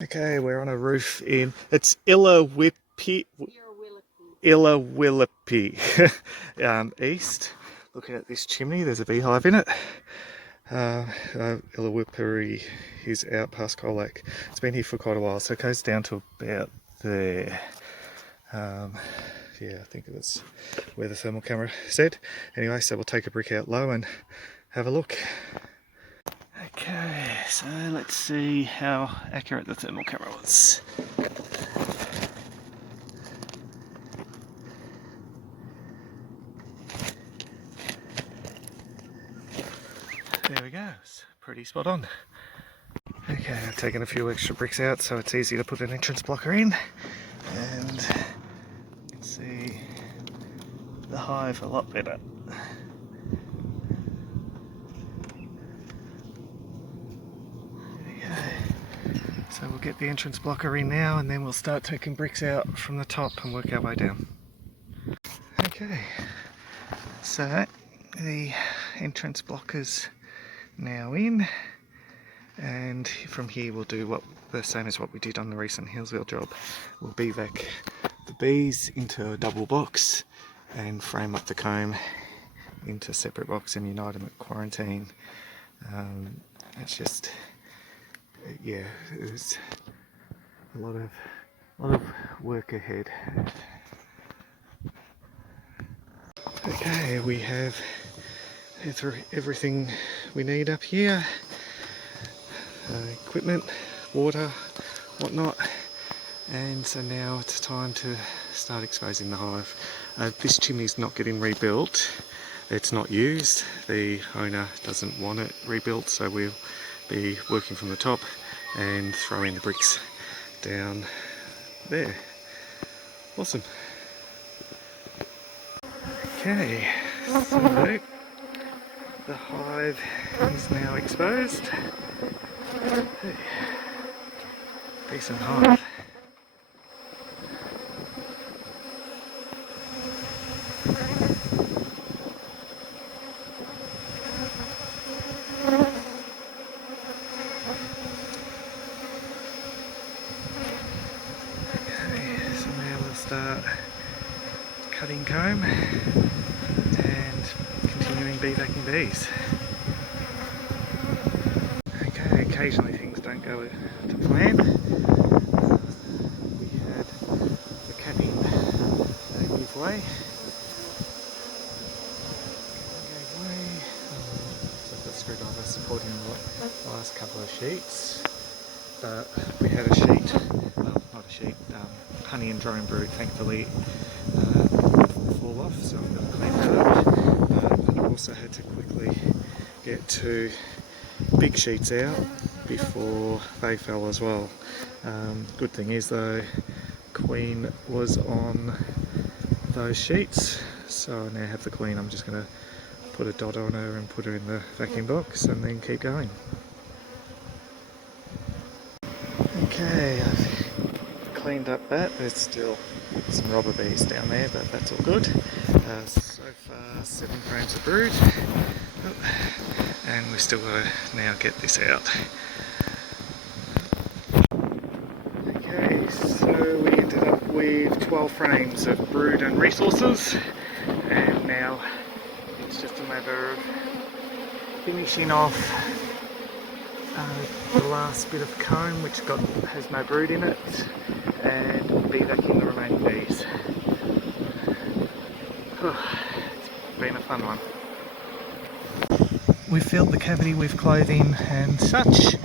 Okay, we're on a roof in, it's Illawillipi east. Looking at this chimney, there's a beehive in it. Illawillipi is out past Colac. It's been here for quite a while, so it goes down to about there. Yeah, I think it was where the thermal camera said. Anyway, so we'll take a brick out low and have a look. Okay, so let's see how accurate the thermal camera was. There we go, it's pretty spot on. Okay, I've taken a few extra bricks out so it's easy to put an entrance blocker in. And you can see the hive a lot better. So we'll get the entrance blocker in now and then we'll start taking bricks out from the top and work our way down. Okay, so the entrance blocker's now in, and from here we'll do the same as what we did on the recent Hillsville job. We'll beevac the bees into a double box and frame up the comb into a separate box and unite them at quarantine. It's just, yeah, there's a lot of work ahead. Okay, we have everything we need up here. Equipment, water, whatnot, and so now it's time to start exposing the hive. This chimney's not getting rebuilt, it's not used, the owner doesn't want it rebuilt, so we'll be working from the top and throwing the bricks down there. Awesome. Okay, so the hive is now exposed. Hey, decent hive. Okay, so now we'll start cutting comb and continuing beevacing bees. Okay, occasionally things don't go to plan. We had the cabin give way. So I've got screwdriver supporting the last couple of sheets. But we had a sheet, well not a sheet, honey and drone brood thankfully fall off, so I've got to clean that up. But I also had to quickly get two big sheets out before they fell as well. Good thing is though, queen was on those sheets, so I now have the queen. I'm just going to put a dot on her and put her in the vacuum box and then keep going. Okay, I've cleaned up that. There's still some robber bees down there, but that's all good. So far 7 frames of brood. And we've still got to now get this out. Okay, so we ended up with 12 frames of brood and resources, and now it's just a matter of finishing off the last bit of comb which has no brood in it, and beevacing the remaining bees. It's been a fun one. We've filled the cavity with clothing and such,